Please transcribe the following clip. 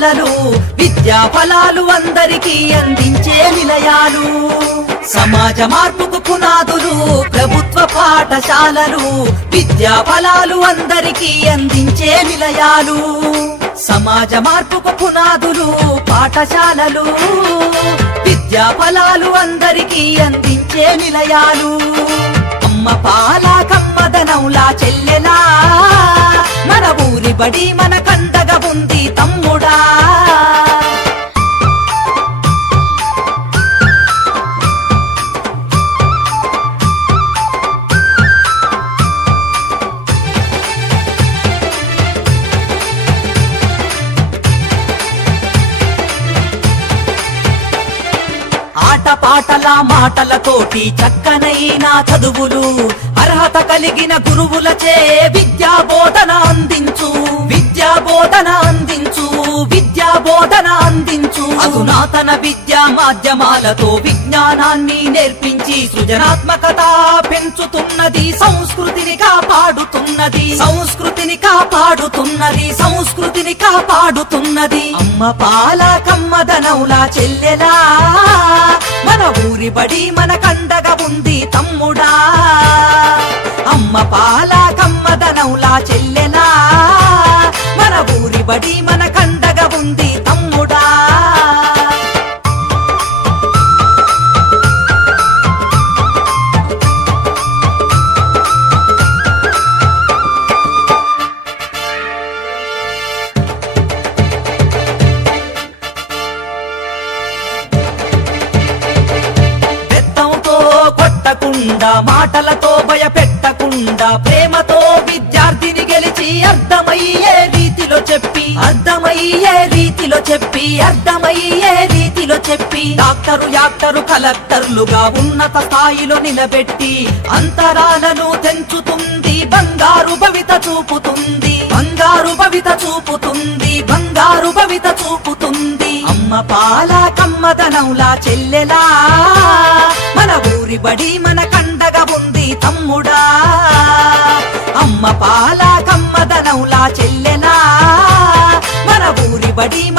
పాఠశాలలు విద్యా ఫలాలు అందరికీ అందించే నిలయాలు. సమాజ మార్పుకు పునాదులు ప్రభుత్వ పాఠశాలలు విద్యా ఫలాలు అందరికీ అందించే నిలయాలు. సమాజ మార్పుకు పునాదులు పాఠశాలలు విద్యా ఫలాలు అందరికీ అందించే నిలయాలు. అమ్మ పాల కమ్మదనంలా చెల్లెలా మన ఊరి బడి మన కండగా ఉంది తమ్ముడా. ఆటపాటల మాటలతోటి చక్కనైన చదువులు అర్హత కలిగిన గురువులచే విద్యా బోధన అందించు. విద్యా బోధన అందించు. విద్యా బోధన అందించు. అధునాతన విద్యా మాధ్యమాలతో విజ్ఞానాన్ని నేర్పించి సృజనాత్మకత పెంచుతున్నది. సంస్కృతిని కాపాడుతున్నది. సంస్కృతిని కాపాడుతున్నది. సంస్కృతిని కాపాడుతున్నది. అమ్మ పాల కమ్మదనౌలా చెల్లెలా మన ఊరి బడి మన కండగా ఉంది తమ్ముడా. అమ్మ పాల కమ్మదనౌలా చెల్లెలా మన ఊరి బడి మన కండగా ఉంది తమ్ముడా. మాటలతో భయపెట్టకుండా ప్రేమతో విద్యార్థిని గెలిచి అర్థమయ్యే రీతిలో చెప్పి అర్థమయ్యే రీతిలో చెప్పి అర్థమయ్యే రీతిలో చెప్పి డాక్టరు యాక్టరు కలెక్టర్లుగా ఉన్నత స్థాయిలో నిలబెట్టి అంతరాలను తెంచుతుంది. బంగారు భవిత చూపుతుంది. బంగారు భవిత చూపుతుంది. బంగారు భవిత చూపుతుంది. అమ్మ పాల కమ్మదనౌలా చెల్లెలా మన ఊరి బడి మన కండగా ఉంది తమ్ముడా. అమ్మ పాల కమ్మదనౌలా చెల్లెలా మన ఊరి బడి